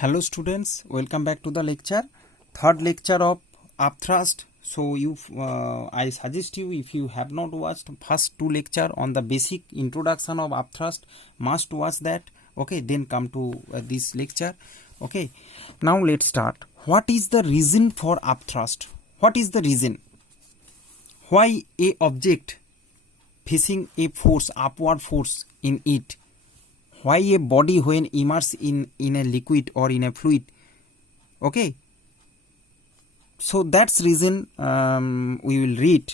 Hello students, welcome back to the lecture, third lecture of Upthrust. So I suggest you, if you have not watched first two lecture on the basic introduction of Upthrust, must watch that. Okay, then come to this lecture. Okay, now let's start. What is the reason for Upthrust? What is the reason why a object facing a force, upward force in it, why a body when immersed in a liquid or in a fluid? Okay, so that's reason we will read.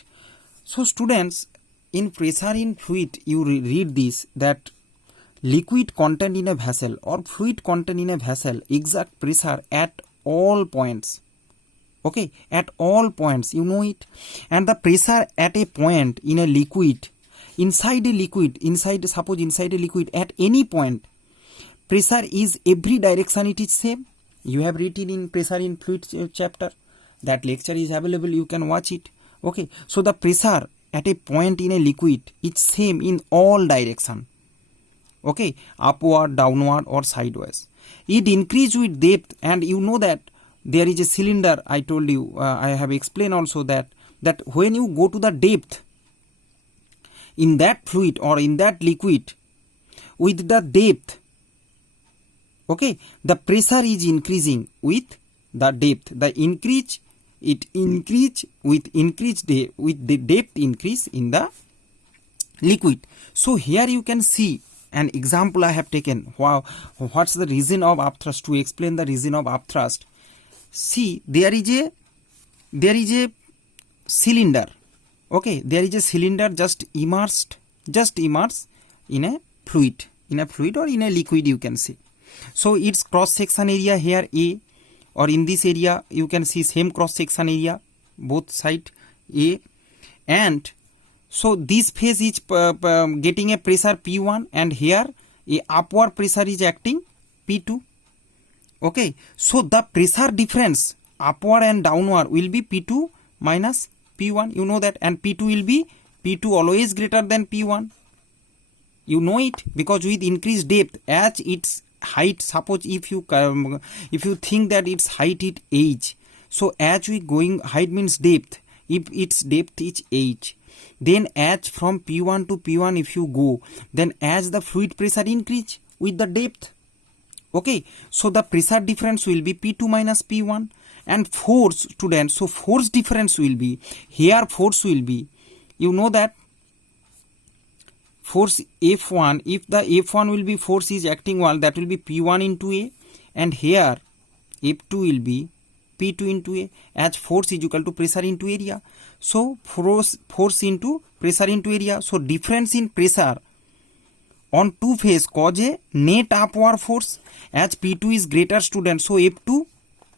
So students, in pressure in fluid, you read this, that liquid content in a vessel or fluid content in a vessel exact pressure at all points. Okay, at all points, you know it. And the pressure at a point in a liquid, inside a liquid, suppose inside a liquid, at any point, pressure is every direction it is same. You have written in pressure in fluid chapter. That lecture is available, you can watch it. Okay, so the pressure at a point in a liquid is same in all direction. Okay, upward, downward or sideways. It increase with depth, and you know that there is a cylinder. I told you, I have explained also that when you go to the depth in that fluid or in that liquid, with the depth, okay, the pressure is increasing with the depth. It increase with the depth increase in the liquid. So here you can see an example I have taken. Wow, what's the reason of upthrust? To explain the reason of upthrust, see, there is a cylinder. Okay, there is a cylinder just immersed in a fluid or in a liquid, you can see. So its cross section area here A, or in this area you can see same cross section area both side A, and so this phase is getting a pressure P1, and here a upward pressure is acting P2. Okay, so the pressure difference upward and downward will be P2 minus P1, you know that, and P2 will be P2 always greater than P1. You know it, because with increased depth, as its height, suppose if you think that its height is h, so as we going, height means depth, if its depth is h, then as from P1 to P1 if you go, then as the fluid pressure increase with the depth. Okay, so the pressure difference will be P2 minus P1. And force, students, so force difference will be, here force will be, you know that force F1, if the F1 will be force is acting one, that will be P1 into A, and here F2 will be P2 into A, as force is equal to pressure into area. So force into pressure into area. So difference in pressure on two phase cause a net upward force, as P2 is greater, student, so F2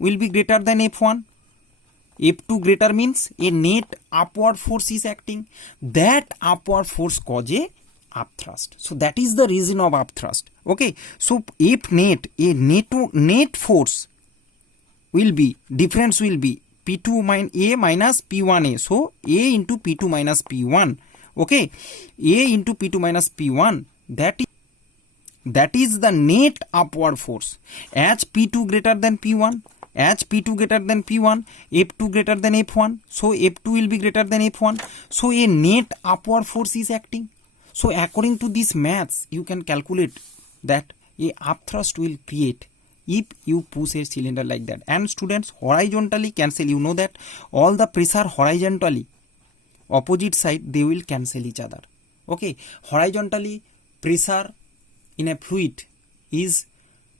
will be greater than F1. F2 greater means a net upward force is acting. That upward force cause a upthrust. So that is the reason of upthrust. Okay, so F net, a net force will be, difference will be P2 A minus P1A. So A into P2 minus P1. Okay, A into P2 minus P1, that is the net upward force. As P2 greater than P1, as P2 greater than P1, F2 greater than F1, so F2 will be greater than F1. So a net upward force is acting. So according to this maths, you can calculate that a upthrust will create if you push a cylinder like that. And students, horizontally cancel, you know that all the pressure horizontally, opposite side, they will cancel each other. Okay, horizontally pressure in a fluid is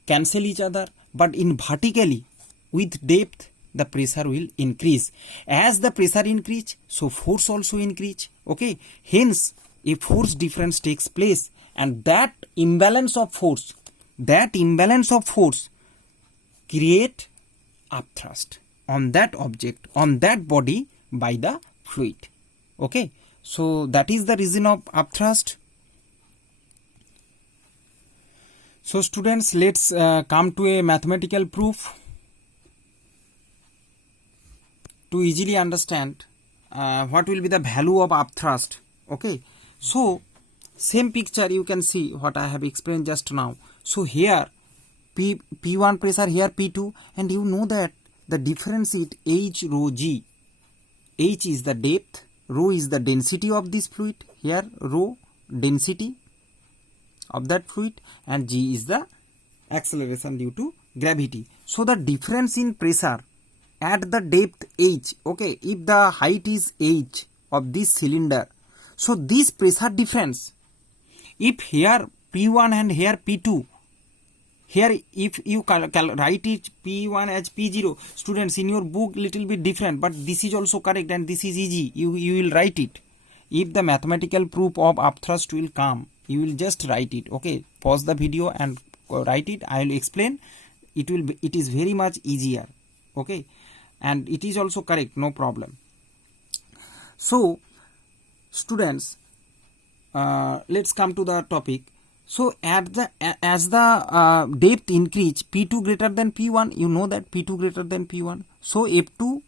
cancel each other, but in vertically, with depth, the pressure will increase. As the pressure increase, so force also increase. Okay, hence a force difference takes place, and that imbalance of force create upthrust on that object, on that body by the fluid. Okay, so that is the reason of upthrust. So students, let's come to a mathematical proof to easily understand what will be the value of upthrust. Okay, so same picture you can see what I have explained just now. So here P1 pressure, here P2, and you know that the difference is H rho G. H is the depth, rho is the density of this fluid, here rho density of that fluid, and G is the acceleration due to gravity. So the difference in pressure at the depth H, okay, if the height is H of this cylinder, so this pressure difference, if here P1 and here P2, here if you write it P1 as P0, students in your book little bit different, but this is also correct and this is easy, you will write it. If the mathematical proof of upthrust will come, you will just write it, okay, pause the video and write it, I will explain. It is very much easier, okay, and it is also correct, no problem. So students, let's come to the topic. So as the depth increase, P2 greater than P1, you know that P2 greater than P1. So F2,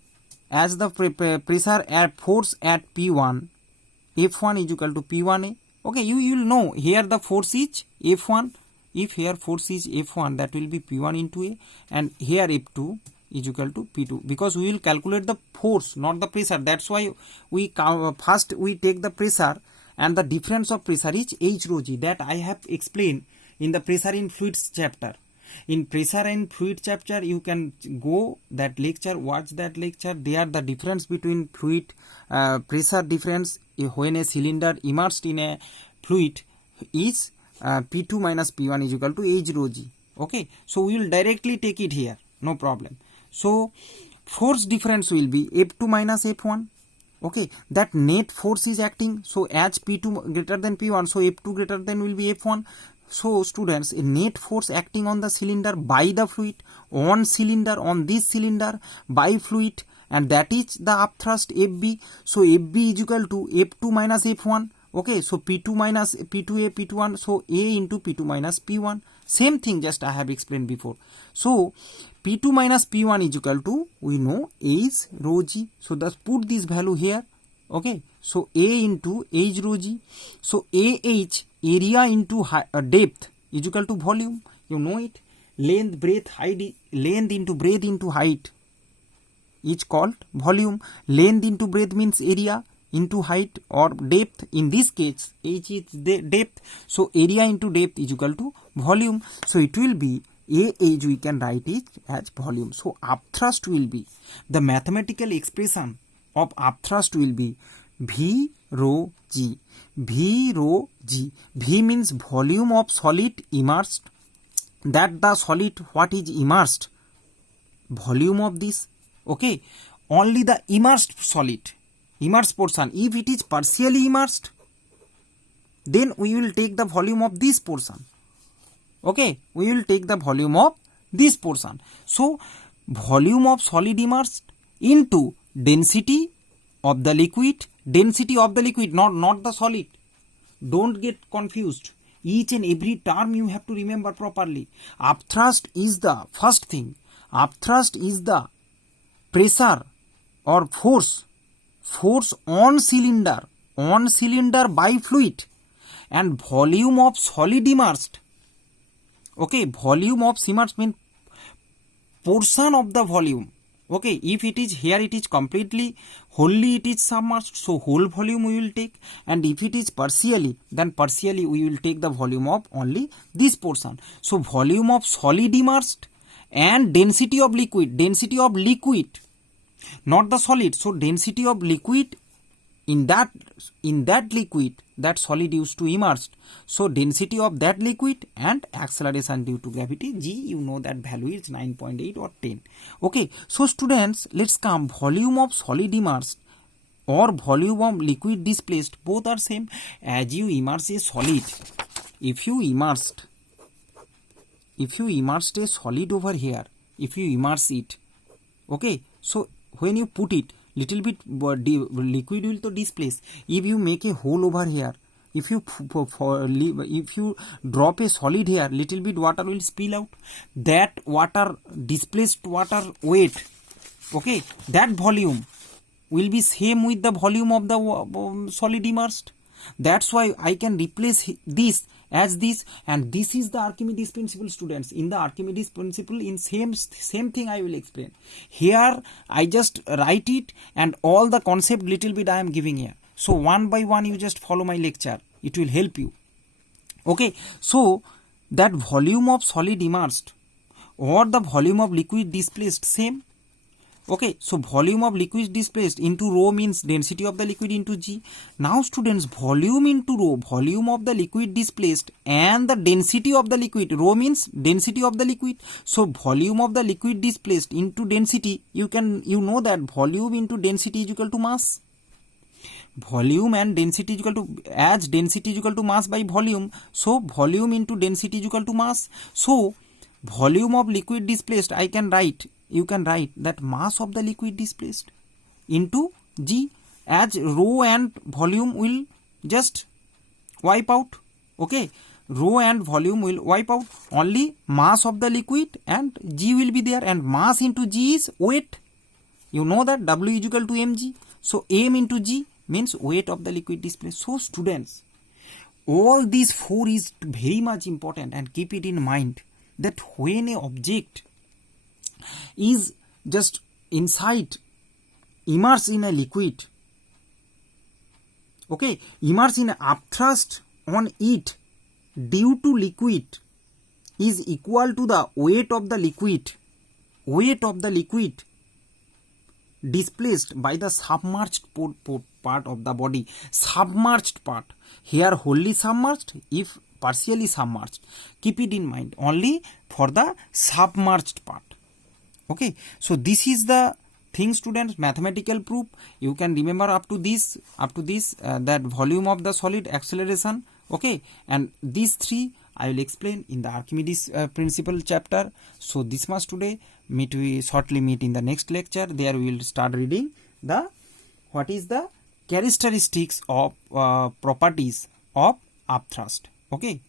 as the pressure at force at P1, F1 is equal to P1A. Okay, you will know here the force is F1. If here force is F1, that will be P1 into A, and here F2 is equal to P2, because we will calculate the force, not the pressure. That's why we first we take the pressure, and the difference of pressure is H rho G, that I have explained in the pressure in fluids chapter. In pressure and fluid chapter, you can go that lecture, watch that lecture. There the difference between fluid pressure difference when a cylinder immersed in a fluid is P2 minus P1 is equal to H rho G. Okay, so we will directly take it here, no problem. So force difference will be F2 minus F1. Okay, that net force is acting, so as P2 greater than P1, so F2 greater than will be F1. So students, a net force acting on the cylinder by the fluid, on cylinder, on this cylinder by fluid, and that is the upthrust FB. So FB is equal to F2 minus F1. Okay, so P2 minus P2A, P2 so A into P2 minus P1. Same thing just I have explained before. So P2 minus P1 is equal to, we know, H rho G. So let's put this value here. Okay, so A into H rho G. So AH, area into depth, is equal to volume. You know it. Length, breadth, height, length into breadth into height is called volume. Length into breadth means area into height or depth. In this case, H is the depth. So area into depth is equal to volume. So it will be AH, we can write it as volume. So upthrust will be, the mathematical expression of upthrust will be V rho G. V rho G. V means volume of solid immersed. That the solid what is immersed, volume of this. Okay, only the immersed solid, immersed portion. If it is partially immersed, then we will take the volume of this portion. Okay, we will take the volume of this portion. So volume of solid immersed into density of the liquid, density of the liquid, not the solid. Don't get confused. Each and every term you have to remember properly. Upthrust is the first thing. Upthrust is the pressure or force on cylinder by fluid, and volume of solid immersed. Okay, volume of immersed means portion of the volume. Okay, if it is here, it is completely, wholly it is submerged, so whole volume we will take, and if it is partially, then partially we will take the volume of only this portion. So volume of solid immersed and density of liquid, not the solid. So density of liquid in that liquid, that solid used to immersed. So density of that liquid and acceleration due to gravity, G, you know that value is 9.8 or 10. Okay, so students, let's come volume of solid immersed or volume of liquid displaced, both are same. As you immerse a solid, if you immersed a solid over here, if you immerse it, okay, so when you put it, little bit liquid will to displace. If you make a hole over here, if you drop a solid here, little bit water will spill out. That water, displaced water weight, okay, that volume will be same with the volume of the solid immersed. That's why I can replace this as this, and this is the Archimedes principle, students. In the Archimedes principle, in same thing I will explain. Here I just write it, and all the concept little bit I am giving here. So one by one you just follow my lecture, it will help you. Okay, so that volume of solid immersed or the volume of liquid displaced, same. Okay, so volume of liquid displaced into rho means density of the liquid into g. Now students, volume into rho, volume of the liquid displaced and the density of the liquid. Rho means density of the liquid. So volume of the liquid displaced into density, you know that volume into density is equal to mass. Volume and density is equal to, as density is equal to mass by volume, so volume into density is equal to mass. So volume of liquid displaced, you can write that mass of the liquid displaced into g, as rho and volume will just wipe out. Okay, rho and volume will wipe out, only mass of the liquid and g will be there, and mass into g is weight. You know that W is equal to mg, so m into g means weight of the liquid displaced. So students, all these four is very much important, and keep it in mind that when a object is just inside, immersed in a liquid, okay, immersed in an upthrust on it due to liquid is equal to the weight of the liquid displaced by the submerged part of the body. Submerged part, here wholly submerged, if partially submerged, keep it in mind, only for the submerged part. Okay, so this is the thing, students, mathematical proof. You can remember up to this that volume of the solid, acceleration. Okay, and these three I will explain in the Archimedes Principle chapter. So this much today. We shortly meet in the next lecture. There we will start reading what is the characteristics of properties of upthrust. Okay.